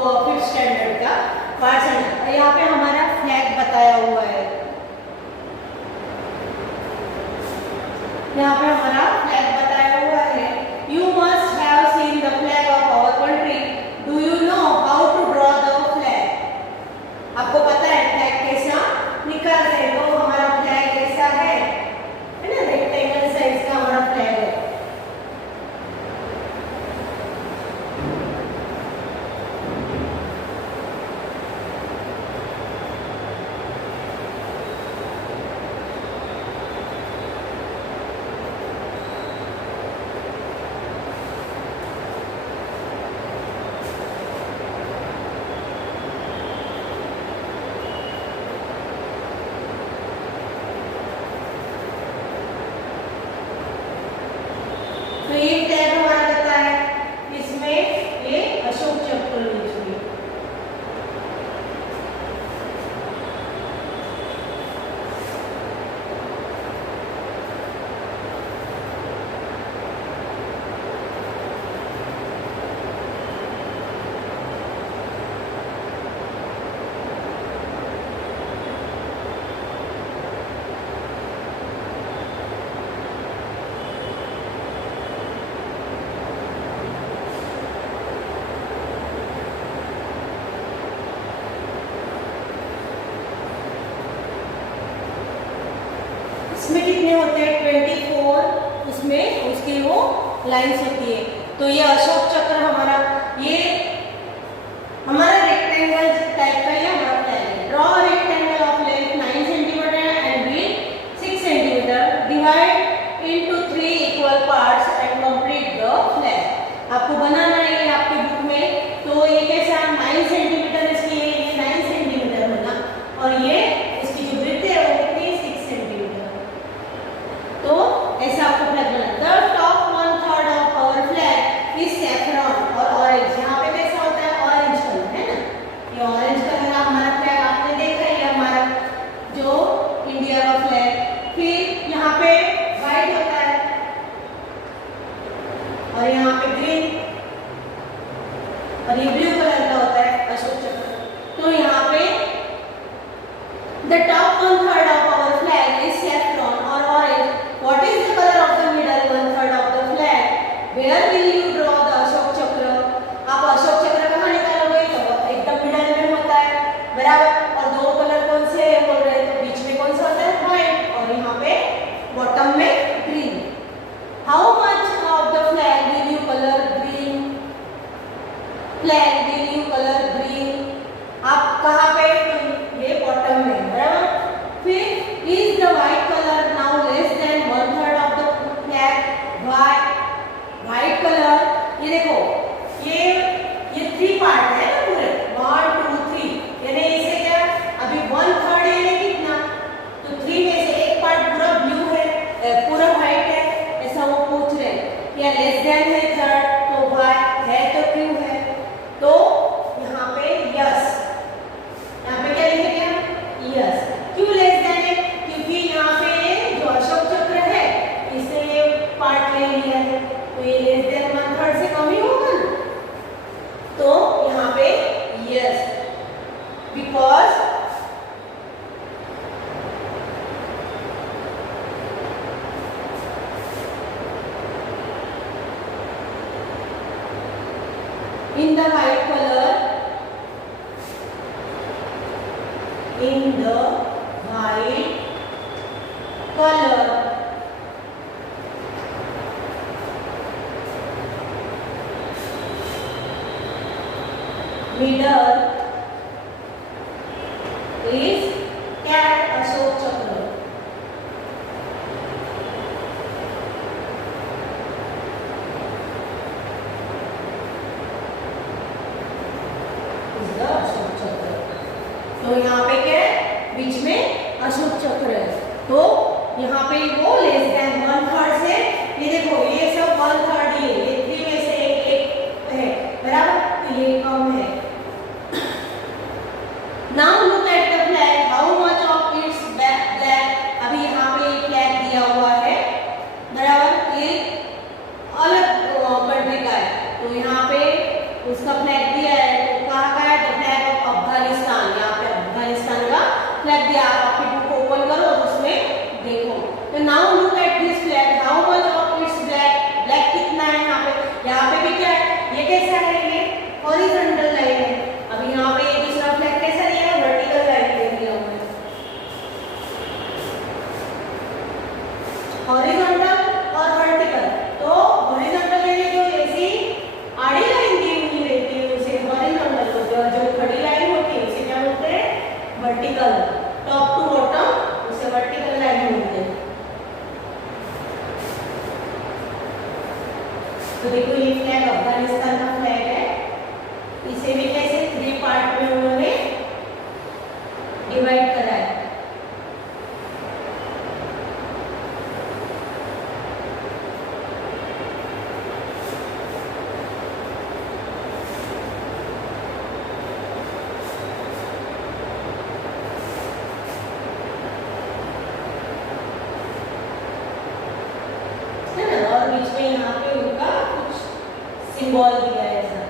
5th standard का part. यहाँ पे हमारा फ्लैग बताया हुआ है, यहाँ पे हमारा फ्लैग बताया हुआ है। You must have seen the flag of our country, do you know how to draw the flag? आपको पता है फ्लैग कैसा निकालते हैं? तो हमारा फ्लैग कैसा है ना, रेक्टेंगल साइज का हमारा फ्लैग है। तो ये टैग हमारा कहता है, इसमें ये अशोक चक्र लीजिए। इसमें कितने होते हैं? 24, उसमें उसकी वो लाइन्स होती है। तो ये अशोक चक्र हमारा, ये हमारा रेक्टेंगल टाइप का ये हमारा फ्लैग है। Draw rectangle of length 9 centimetre and width 6 centimetre, divide into 3 equal parts and complete the flag. आपको बनाना है आपके बुक में। तो ये कैसा 9 सेंटीमीटर, इसलिए ये 9 सेंटीमीटर होना, और ये इसकी जो विड्थ है वो कितनी 6 सेंटीमीटर। तो ऐसा आपको फ्लैग बनाना। The top 1/3 of our flag is saffron और ऑरेंज। यहाँ पे कैसा होता है? ऑरेंज कलर है ना, ये ऑरेंज कलर हमारा फ्लैग आपने देखा ही है, हमारा जो इंडिया का फ्लैग। फिर यहाँ पे व्हाइट होता है और यहाँ पे ग्रीन, और ये ब्लू कलर का होता है अशोक चक्र। तो यहाँ पे the top 1/3 of our flag is saffron और orange. What is the colour of the middle 1/3 of the flag? Where will you draw the Ashok Chakra? आप अशोक चक्र कहाँ निकालोगे? तो एकदम मिडल में होता है, बराबर। और दो कलर कौन से बोल रहे हैं? तो बीच में कौन सा होता है? व्हाइट, और यहाँ पे बॉटम में green. How much of the flag will you colour green? Flag will you colour green? आप कहाँ पे? ये बॉटम में, बराबर। फिर is the white colour now less than 1/3 of the flag? White colour, ये देखो, ये 3 पार्ट है ना पूरे, 1 2 3, यानी इसे क्या अभी 1/3 यानी कितना? तो 3 में से एक पार्ट पूरा ब्लू है, पूरा व्हाइट है, ऐसा वो पूछ रहे हैं। या लेस देन है थर्ड, तो व्हाइट है तो क्यों है? तो यहाँ पे यस, यहाँ पे क्या लिखेंगे हम? यस। क्यों लेस देन है? क्योंकि यहाँ पे जो अशोक चक्र है इसे ये पार्ट ले लिया है, तो ये लेस देन 1/3 से कम ही होगा ना। तो यहाँ पे yes, because in the white color, in the white color, middle is cat Ashok Chakra. तो यहाँ पे क्या है? बीच में अशोक चक्र है। तो यहाँ पे वो लेस देन 1/3 से, ये देखो ये सब 1/3 ये 3 में से एक है, बराबर। तो ये कम है। Now look at the flag, how much of its black. अभी यहाँ पे एक फ्लैग दिया हुआ है, बराबर, ये अलग कंट्री का है। तो यहाँ पे उसका फ्लैग दिया है, तो कहाँ तो देखो ये फ्लैग अफगानिस्तान का फ्लैग है, इसे भी कैसे 3 पार्ट में उन्होंने डिवाइड करा है। और बीच में यहाँ पे उनका कुछ सिंबल दिया है ऐसा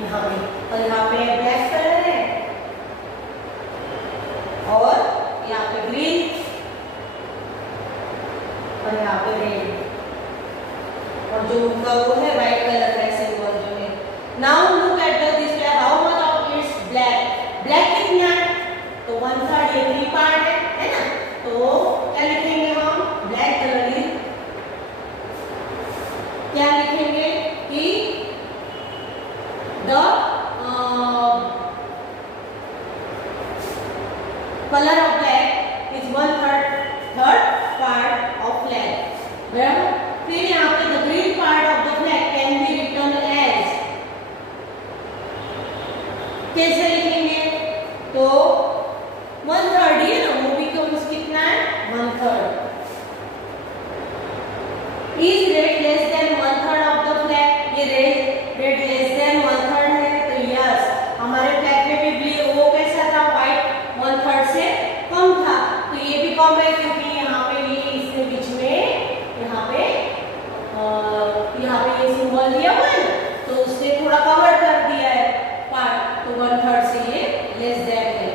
यहाँ पे, और यहाँ पे ब्लैक कलर है और यहाँ पे ग्रीन और यहाँ पे रेड, और जो उनका वो है व्हाइट कलर का सिंबल जो है। Now look at the display, how much of its black, black कितना है तो 1/3, ये 3 पार्ट है ना, तो क्या लिखेंगे हम, ब्लैक कलर इज, क्या लिखेंगे कि the colour of black is 1/3 part of flag, बराबर। फिर यहाँ पे the green part of the flag can be written as, कैसे लिखेंगे तो 1/3 ही ना, वो बिकम्स कितना है 1/3। Is red less than 1/3 of the flag, ये रेड लेस देन 1/3 है, तो यस हमारे फ्लैग में भी वो कैसा था, व्हाइट 1/3 से कम था, तो ये भी कम है क्योंकि यहाँ पे ये इसके बीच में यहाँ पे ये सिंबल दिया हुआ है ना, तो उससे थोड़ा कवर कर दिया है पार्ट, तो 1/3 से ये लेस देन है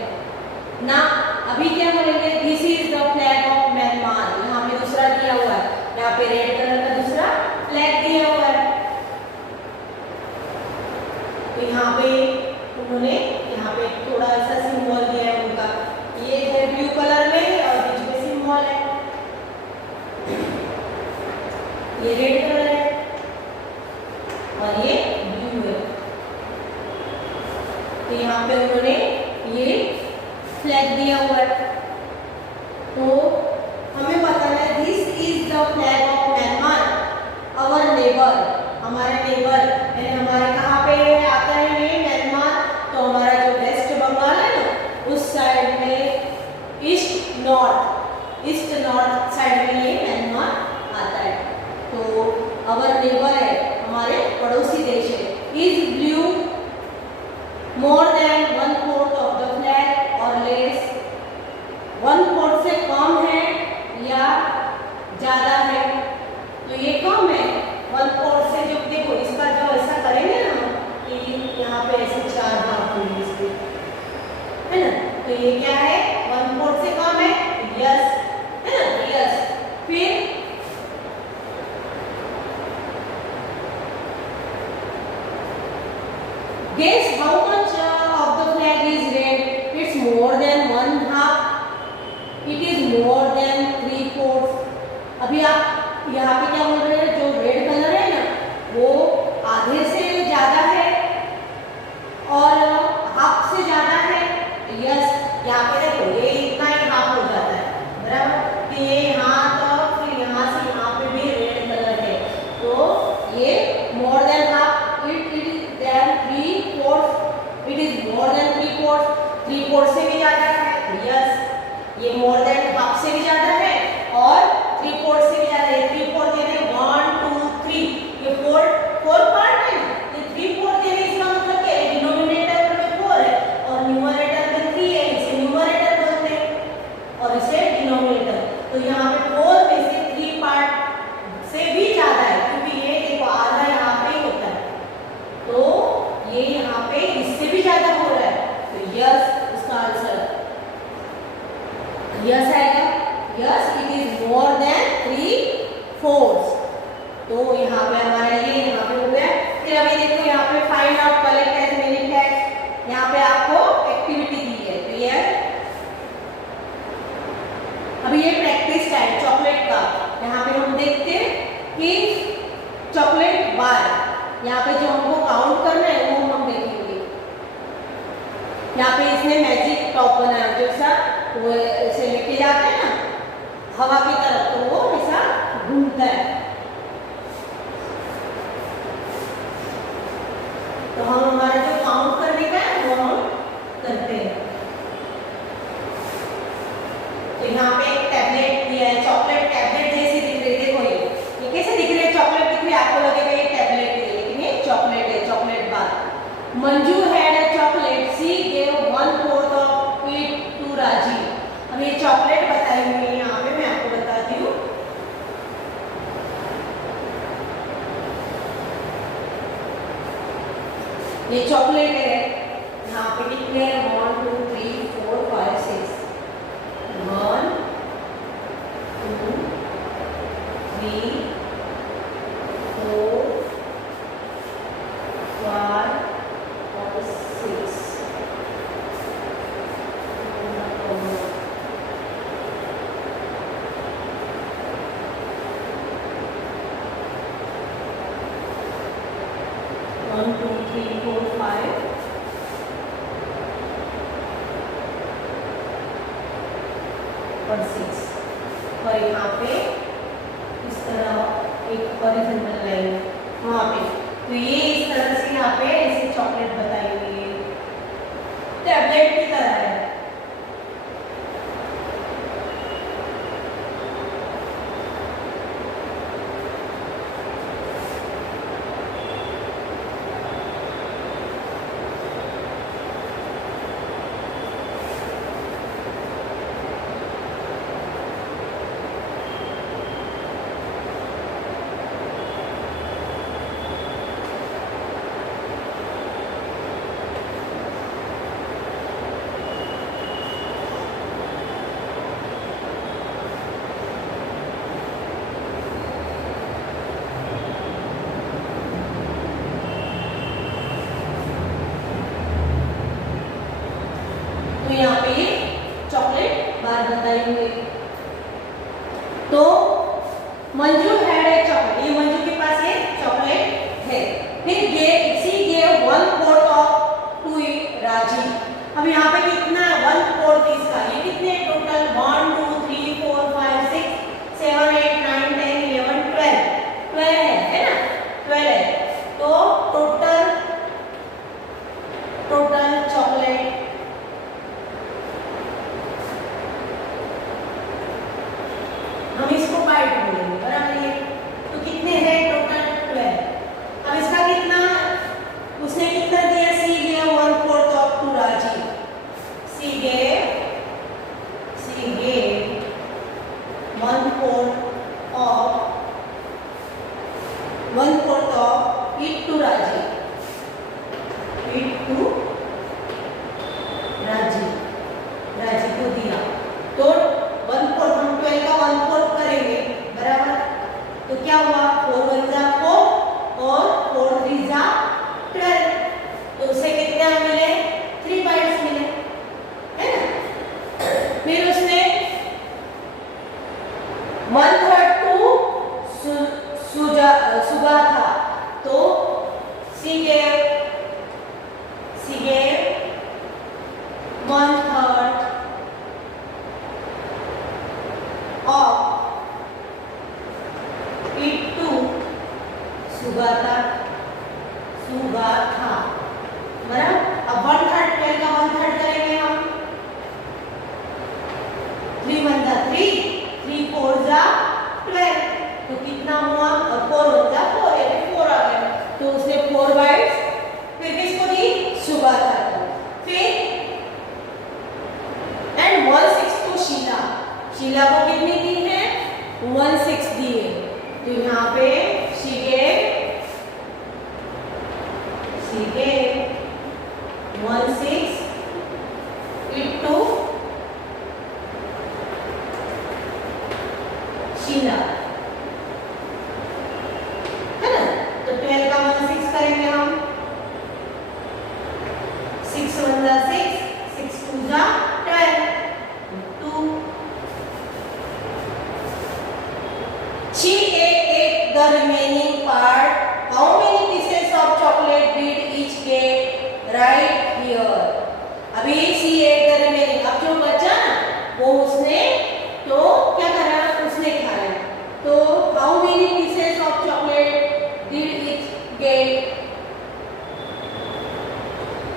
ना। अभी क्या बोलेंगे, this is the flag of Myanmar, यहाँ पे दूसरा दिया हुआ है, यहाँ पे रेड कलर का दूसरा फ्लैग दिया हुआ है, तो यहाँ पे उन्होंने यहाँ पे थोड़ा ऐसा सिंबल दिया है उनका, ये है ब्लू कलर में और बीच में सिंबल है, ये रेड कलर है और ये ब्लू है, तो यहाँ पे उन्होंने ये फ्लैग दिया हुआ है। तो हमें बताना है this is the flag of Myanmar, our neighbour, हमारे नेबर यानी हमारे कहाँ पे आता है ये म्यांमार, तो हमारा जो वेस्ट बंगाल है ना उस साइड में ईस्ट नॉर्थ साइड में ये म्यांमार आता है, तो अवर नेबर है, हमारे पड़ोसी देश है। Is blue more than 1/4 of the flag और लेस, 1/4 से कम है या ज्यादा है, तो ये कम है 1/4 से, जो देखो इसका जो ऐसा करेंगे ना कि यहाँ पे ऐसे 4 भाग होंगे इसके, है ना, तो ये क्या है 1/4 से कम है, यस है ना, यस। फिर guess how much of the flag is red, it's more than 1/2, it is more than 3/4। अभी आप यहाँ पे क्या बोल रहे हैं, जो रेड कलर है ना वो आधे से ज्यादा है और हाफ से ज्यादा है, यस यहाँ पे देखो ये इतना ही हाफ हो जाता है, बराबर, तो ये यहाँ तक, फिर यहाँ से यहाँ पे भी रेड कलर है, तो ये more than half, it is then 3/4, it is more than 3/4 से भी ज्यादा है, यस ये मोर देन हाफ से भी ज्यादा है और 3/4 से भी ज्यादा है। 3/4 यानी 1 2 3, ये 4 पार्ट है ना, ये 3/4 यानी इसका मतलब क्या है, डिनोमिनेटर में 4 है और न्यूमरेटर में 3 है, इसे न्यूमरेटर बोलते हैं और इसे डिनोमिनेटर, तो यहाँ पे 4 में से 3 पार्ट से भी ज्यादा है, क्योंकि ये देखो आधा यहाँ पे ही होता है, तो ये यहाँ पे इससे भी ज्यादा हो रहा है, तो यस उसका आंसर यस आएगा, yes it is more than 3/4, तो यहाँ पे हमारा ये यहाँ पे हो गया। फिर अभी देखो यहाँ पे find out collect as many flags, यहाँ पे आपको एक्टिविटी दी है, तो ये अभी ये प्रैक्टिस है चॉकलेट का, यहाँ पे हम देखते हैं कि चॉकलेट बार, यहाँ पे जो हमको काउंट करना है वो हम देखेंगे। यहाँ पे इसने मैजिक टॉप बनाया, जैसा वो ऐसे लेके जाते हैं ना हवा की तरफ, तो वो ऐसा घूमता है, ये चॉकलेट है। यहाँ पे कितने हैं? 1 2 3 4 5 6। 1 2 3 4 5 और 6। 1 2 3 4 5 और 6। और यहाँ पे इस तरह एक हॉरिजॉन्टल लाइन वहाँ पे, तो ये इस तरह से यहाँ पे ऐसे चॉकलेट बताई हुई है, टैबलेट की तरह है। तो यहाँ पे ये चॉकलेट बार बताई हुई। तो मंजू हैड ए चॉकलेट, ये मंजू के पास ये चॉकलेट है। फिर शी गेव 1/4 ऑफ टू राजी। अब यहाँ पे कितना है? 1/4 इसका, ये कितने टोटल? 1 2 3 4 5 6 7 8 9 10 11 12 है ना? 12 है। तो टोटल चॉकलेट हम इसको बाइट बोलेंगे, बराबर है। तो कितने हैं टोटल? 12। अब इसका कितना, उसने कितना दिया? सी gave 1/4 of to Raji. She gave 1/4 of it to Raji. Raji को दिया। तो 1/4 हम 12 का 1/4 करेंगे, बराबर। तो क्या हुआ? 4 1 जा 4 और 4 3 जा 12। तो उसे कितने मिले? 3 बाइट्स मिले, है ना? फिर उसने 1/3 टू सुगा था। तो she gave 1/3 of it to Sugata, बराबर। अब 1/3 12 का 1/3 करेंगे हम। 3 1 जा 3 3 4 जा 12। तो कितना हुआ? और 4 1 जा 4, ये 4 आ गया। तो उसने 4 बाइट्स फिर किसको दी? सुगाता को। फिर एंड 1/6 टू शीला को कितनी दी है? 1/6 दी है। तो यहाँ पे she gave 1/6 it to Sheela, है ना? तो 12 का 1/6 करेंगे हम। 6 1 जा 6 6 2 जा 12 2। She ate the remaining part. How many pieces of chocolate did each get? Right here. अभी she ate the remaining, अब जो बचा ना वो उसने तो क्या करा? उसने खाया। तो how many pieces of chocolate did each get?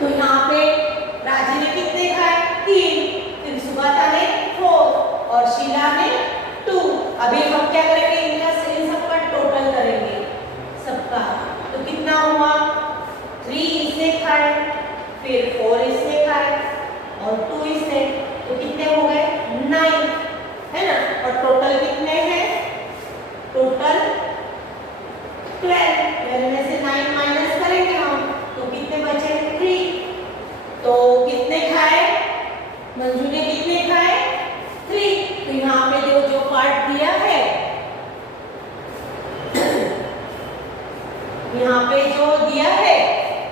तो यहाँ पे राजी ने कितने खाए? 3। फिर सुगाता ने 4 और शीला ने 2। अभी हम क्या करेंगे? इन सबका टोटल करेंगे सबका। तो कितना हुआ? 3 इसने खाए, फिर 4 इसने खाए और 2 इसने, तो कितने हो गए? 9, है ना? और टोटल कितने हैं? टोटल 12। 12 में से 9 माइनस करेंगे हम, तो कितने बचे? पे जो दिया है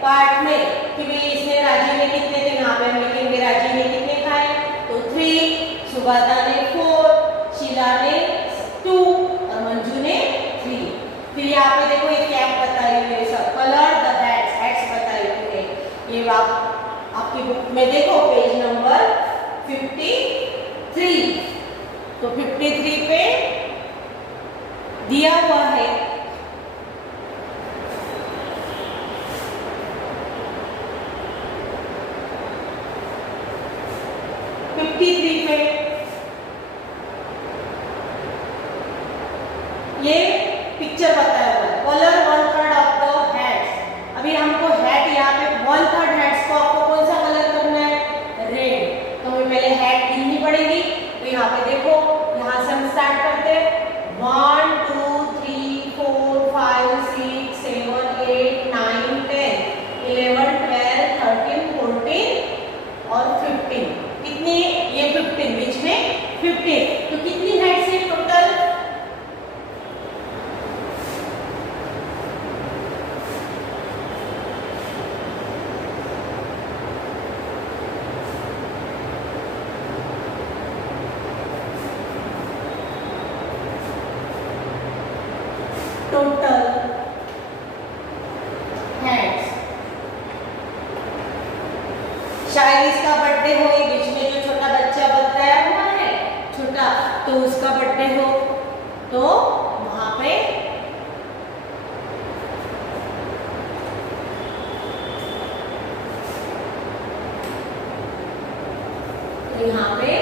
पार्ट में कि भाई इसने राजीव ने कितने थे, यहाँ पे हम लिखेंगे राजीव ने कितने खाए, तो 3, सुगाता ने 4, शीला ने 2 और मंजू ने 3। फिर यहाँ पे देखो ये कैप बताई हुई है, सब कलर द हैट्स बताई हुई है। ये आपकी बुक में देखो पेज नंबर 53, तो 53 पे दिया हुआ है। पे ये पिक्चर बताया हुआ है, कलर 1/3 ऑफ द हैट्स। अभी हमको हैट यहाँ पे 1/3 हैट्स को आपको कौन सा कलर करना है, रेड। तो हमें पहले हैट गिननी पड़ेगी। तो यहाँ पे देखो, यहाँ से हम स्टार्ट करते हैं। 1 2 3 4 5 6 7 8 9 10 11 12 13 14 और 15। कितनी, ये 15 बीच में 15, तो कितनी हैट्स है टोटल, टोटल हैट्स। शायद इसका बर्थडे हो, ये बीच में जो छोटा बच्चा बताया हुआ है छोटा, तो उसका बर्थडे हो, तो वहां पे यहाँ पे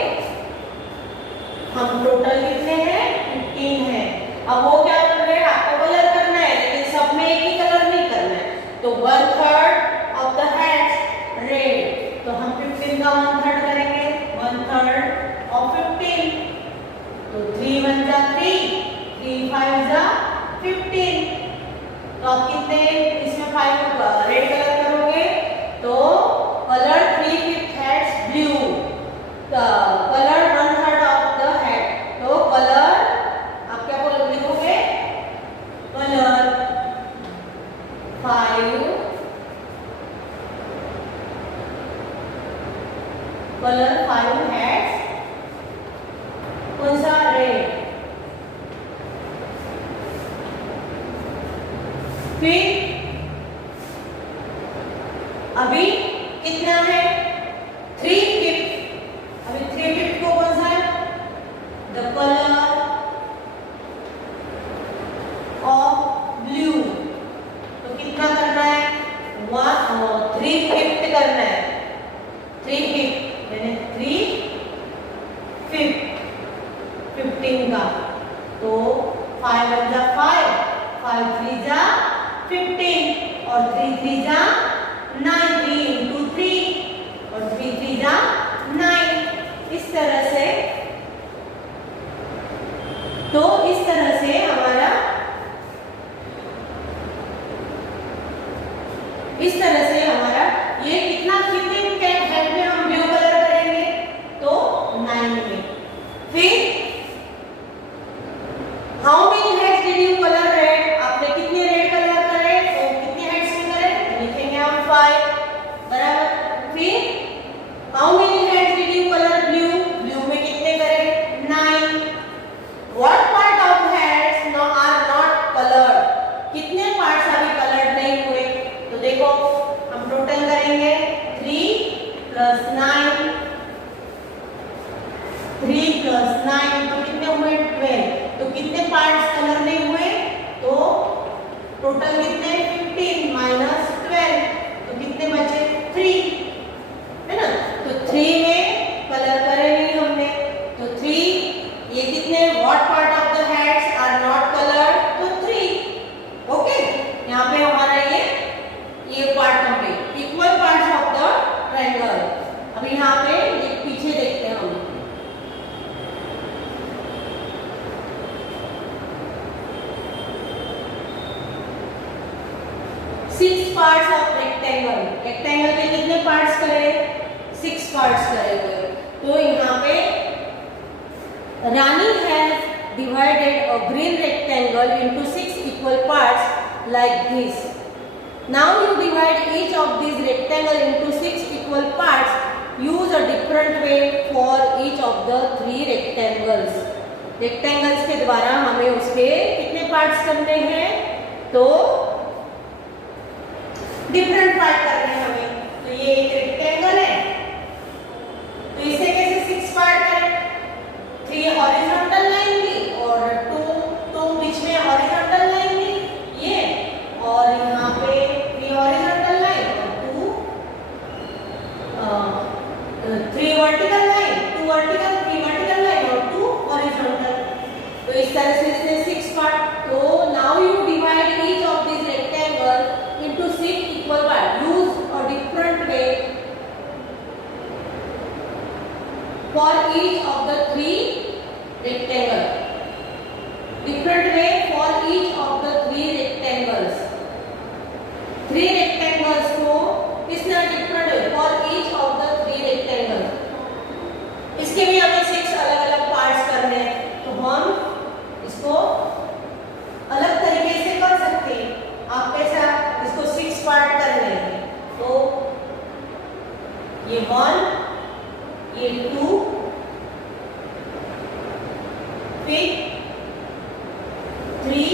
हम टोटल कितने हैं, 15 है। अब वो क्या कर रहे हैं, आपको कलर करना है, लेकिन सब में एक ही कलर नहीं करना है। तो 1/3 ऑफ द हैट्स रेड, तो हम 15 का 1/3 करेंगे, 1/3 ऑफ 15, तो 3 1 जा 3, 3 5 जा 15। तो आप कितने इसमें 5 रेड कलर करोगे, तो colour 3/5 hats blue, colour 1/3 of the hat, तो कलर आप क्या बोल लिखोगे, कलर 5, कलर 5 हैट्स, कौन सा, रेड। फिर अभी कितना है, 3/5, अभी 3/5 को कौन सा है, द कलर ऑफ ब्लू, तो कितना करना है, 3/5 करना है, 3/5 यानी 3/5 15 का, तो 5 1 जा 5, 5 3 जा 15 और 3 3 जा 9, 3 into 3 और 3 3 जा 9। इस तरह से, तो इस तरह से हमारा, इस तरह से हमारा ये कितने हैट में हम ब्लू कलर करेंगे, तो 9 में। फिर how many hats did you colour red, आपने कितने रेड कलर करे, तो कितने हैट्स में करे, लिखेंगे हम 5, बराबर। फिर how many hats did you colour blue, blue में कितने करे, 9। What part of hats no are not coloured, कितने पार्ट्स अभी कलर्ड नहीं हुए, तो देखो हम टोटल करेंगे, 3 + 9, 3 + 9, तो कितने हुए, 12। तो कितने पार्ट्स कलर नहीं हुए, तो टोटल कितने, 15 - 12, तो कितने बचे, 3, है ना। तो 3 में कलर करे नहीं हमने, तो 3, ये कितने, what part of the hats are not coloured, तो 3। ओके, यहाँ पे हमारा ये part complete, equal parts of the triangle. अब यहाँ पे ये पीछे देखते हैं हम, six parts of rectangle, rectangle के कितने पार्ट्स करे, 6 पार्ट्स करे हुए। तो यहाँ पे Rani has divided a green rectangle into 6 equal parts like this. Now you divide each of these rectangle into 6 equal parts. Use a different way for each of the 3 rectangles. Rectangles के द्वारा हमें उसके कितने पार्ट्स करने हैं? तो different part करने हैं हमें. तो ये एक रेक्टेंगल है, तो इसे कैसे 6 पार्ट करें? 3 हॉरिजॉन्टल लाइन दी और 2 बीच में हॉरिजॉन्टल लाइन दी, ये, और यहाँ पे 3 हॉरिजॉन्टल लाइन और 3 vertical line, 2 vertical, 3 vertical line और 2 हॉरिजॉन्टल. तो इस तरह से इसने 6 पार्ट. तो now you divide each of this rectangle into 6 equal part. Use a different way for each of the 3 rectangles. Different way for each of the 3 rectangles. 3 rectangles को किसने different way for each of the 3 rectangles. इसके भी हमें 6 अलग-अलग parts करने हैं, तो हम इसको अलग तरीके से कर सकते हैं. आप कैसा इसको 6 पार्ट कर लेंगे, तो ये 1, ये 2, फिर 3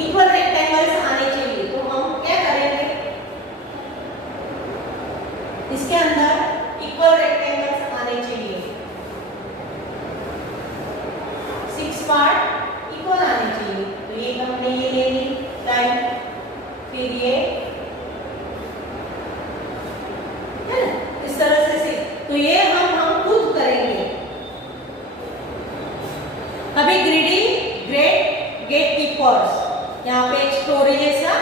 इक्वल रेक्टेंगल्स आने चाहिए. तो हम क्या करेंगे, इसके अंदर इक्वल रेक्टेंगल्स आने चाहिए, 6 पार्ट इक्वल आने चाहिए. तो ये हमने ये ले ली लाइन, फिर ये इस तरह से. तो ये हम खुद करेंगे. अभी ग्रिडी ग्रेट गेट कीपर्स, यहाँ पे एक स्टोरी जैसा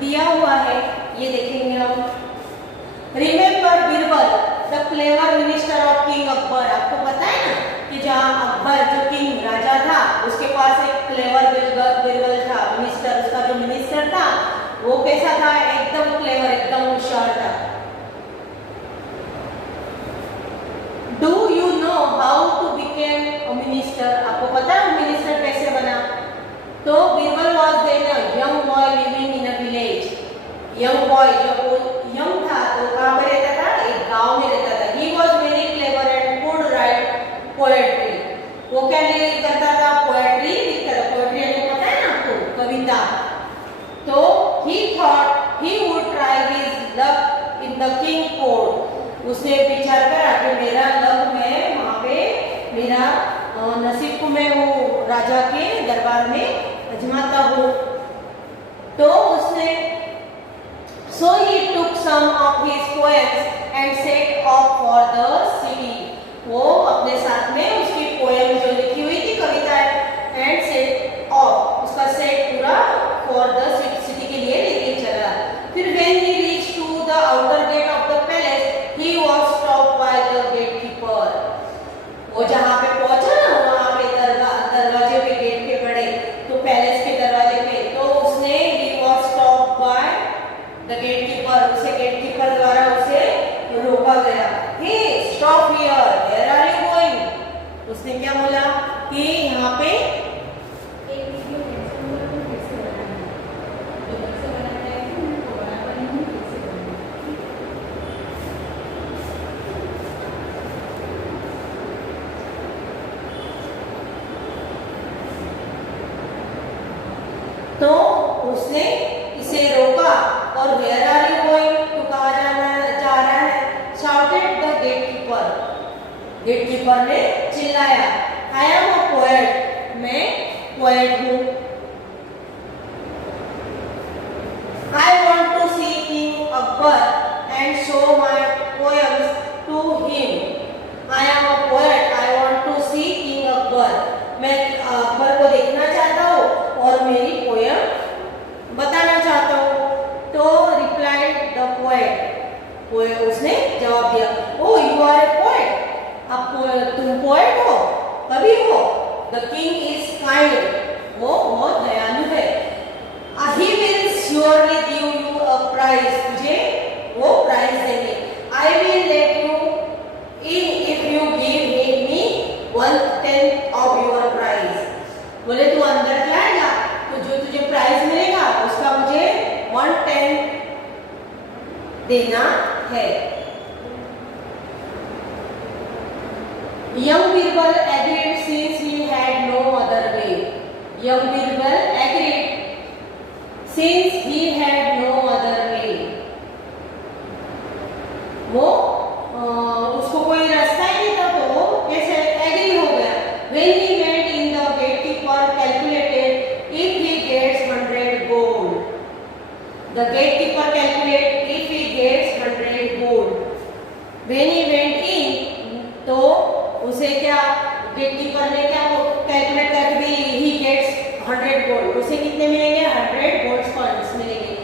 दिया हुआ है, ये देखेंगे हम. Remember Birbal the clever minister of king Akbar. आपको पता है ना कि जहाँ अकबर जो किंग राजा था, उसके पास एक क्लेवर बीरबल था, मिनिस्टर. उसका जो मिनिस्टर था वो कैसा था? एकदम क्लेवर, एकदम होशियार था. Do you know how to become a minister? आपको पता है मिनिस्टर कैसे बना? तो Birbal was then a young boy living in a village. Young boy जब वो young था तो कहाँ पे रहता था? एक गांव में रहता था. He was very clever and could write poetry. वो क्या करता था? पोएट्री लिखता था. पोएट्री आपको पता है ना आपको? कविता. तो he thought he would try his luck in the king court. उसने विचार करा कि मेरा लक में वहाँ पे मेरा नसीब को मैं वो राजा के दरबार में अजमाता हूँ. तो उसने so he took some of his poems and set off for the city. वो अपने साथ में उसकी पोएम जो लिखी हुई थी, कविताएं, and set off, उसका सेट पूरा for the city के लिए लेके चला. फिर when he reached to the outer gate of the palace, he was stopped by the gatekeeper. वो जहाँ पे पहुंचा ना, वहाँ पे दरवाजे पे, गेट पे खड़े, तो पैलेस के दरवाजे पे, तो उसने he was stopped by the gatekeeper. उसे गेटकीपर द्वारा उसे रोका गया. Hey, stop here. Where are you going? उसने क्या बोला कि यहाँ पे तो उसने इसे रोका और वेयर आर यू गोइंग, तो कहाँ जा रहा है? Shouted the gatekeeper. गेटकीपर ने चिल्लाया, आई एम अ पोएट, मैं पोएट हूँ. I want to see king Akbar and show my poems to him. I am a poet, I want to see king Akbar. मैं अकबर को देखना चाहता हूँ और मेरी पोएम बताना चाहता हूँ. तो रिप्लाइड द पोएट, उसने जवाब दिया, ओ यू आर ए पोएट, आप तुम पोएट हो, कवि हो. द किंग इज काइंड, वो बहुत दयालु है. He will surely give you a prize, तुझे वो प्राइज देंगे. I will let you in if you give me 1/10 of your prize. बोले तू अंदर जाएगा तो जो तुझे प्राइज मिलेगा देना है। Young Birbal agreed since he had no other way. Young Birbal agreed since he had no other way. वो उसको कोई रास्ता ही नहीं था तो वो कैसे एग्री हो गया। When he went in, the gatekeeper calculated if he gets 100 gold. The gatekeeper calculated if he gets 100 gold. When he went in, तो उसे क्या गेटकीपर ने क्या कैलकुलेट करके दी, ही गेट्स 100 गोल्ड, उसे कितने मिलेंगे 100 गोल्ड कॉइंस मिलेंगे।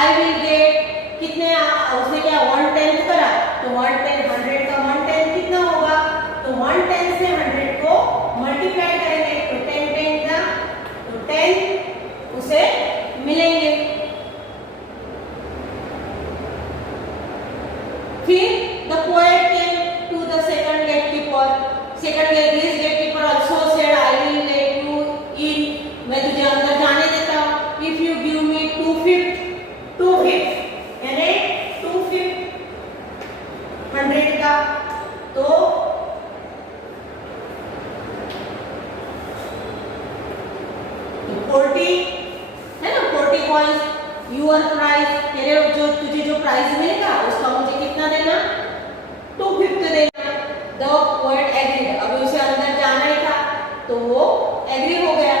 आई विल गेट कितने, उसने क्या 1/10 करा तो 1/10 100 का 1/10 कितना होगा, तो 1/10 से 100 को मल्टीप्लाई करेंगे तो 10 का तो 10 उसे मिलेंगे। फिर the poet came to the second gatekeeper. This gatekeeper also said, I will let you in. मैं तुझे अंदर जाने देता हूँ if you give me 2/5 यानी 2/5 100 का, तो 40 है ना, 40 कॉइंस योर प्राइस, तेरे जो तुझे जो प्राइस मिलेगा उसका मुझे कितना देना 2/5 देना। द पोएट एग्रीड, अभी उसे अंदर जाना ही था तो वो एग्री हो गया।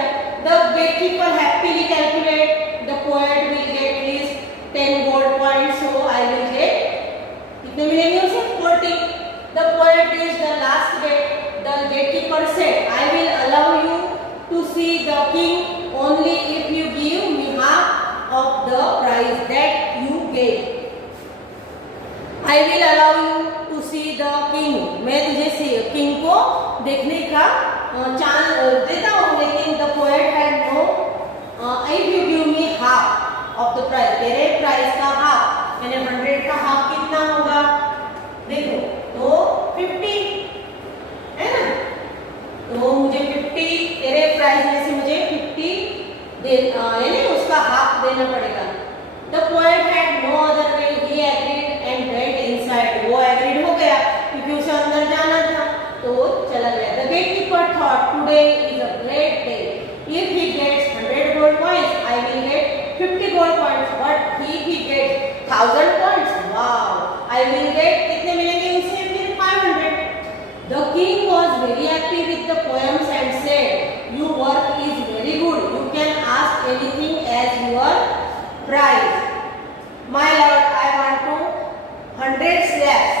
The gatekeeper happily calculate the poet will get at least 10 gold points, so I will get कितने मिलेंगे उसे 40। The poet reached the last gate. The gatekeeper said, I will allow you to see the king only if you give me half of the price that you get. I will allow you to see the king. मैं तुझे king को देखने का chance देता हूँ, लेकिन the poet had no if you give me half of the price, तेरे price का हाफ यानी 100 का हाफ कितना होगा, देखो तो 50 है ना, तो मुझे 50 तेरे प्राइस में से मुझे 50 यानी उसका हाफ देना पड़ेगा। The poet had no other way, he agreed and went inside. वो एग्रीड हो गया क्योंकि उसे अंदर जाना था तो वो चला गया। The gatekeeper thought, today is a great day. If he gets 100 gold coins, I will get 50 gold coins. But if he gets 1000 coins, wow, I will get कितने मिलेंगे उसे फिर 500. The king was very happy with the poems and said, your work is very good. You can ask anything as your price. My lord, I want to 100 slabs.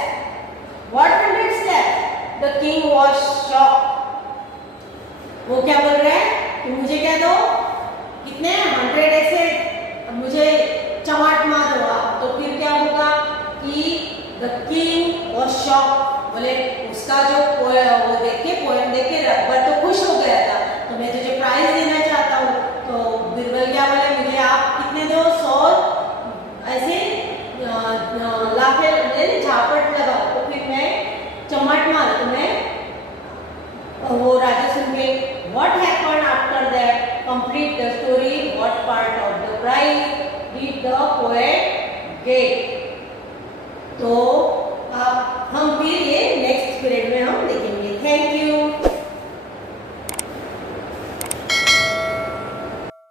What 100 slabs? The king was shocked. वो क्या बोल रहा है कि मुझे क्या दो, कितने 100 ऐसे मुझे चमाट मार दो आप, तो फिर क्या होगा कि the king was shocked, बोले उसका जो वो देख के पोएम देख के अकबर तो खुश हो गया था, तो मैं तुझे प्राइज देना चाहता हूँ। तो बिरबल क्या बोले, मुझे आप कितने दो 100 ऐसे लाफे झापट लगा, तो फिर मैं चमाट मार, तो मैं वो राजा सुन के what happened after that, complete the story, what part of the prize did the poet get। तो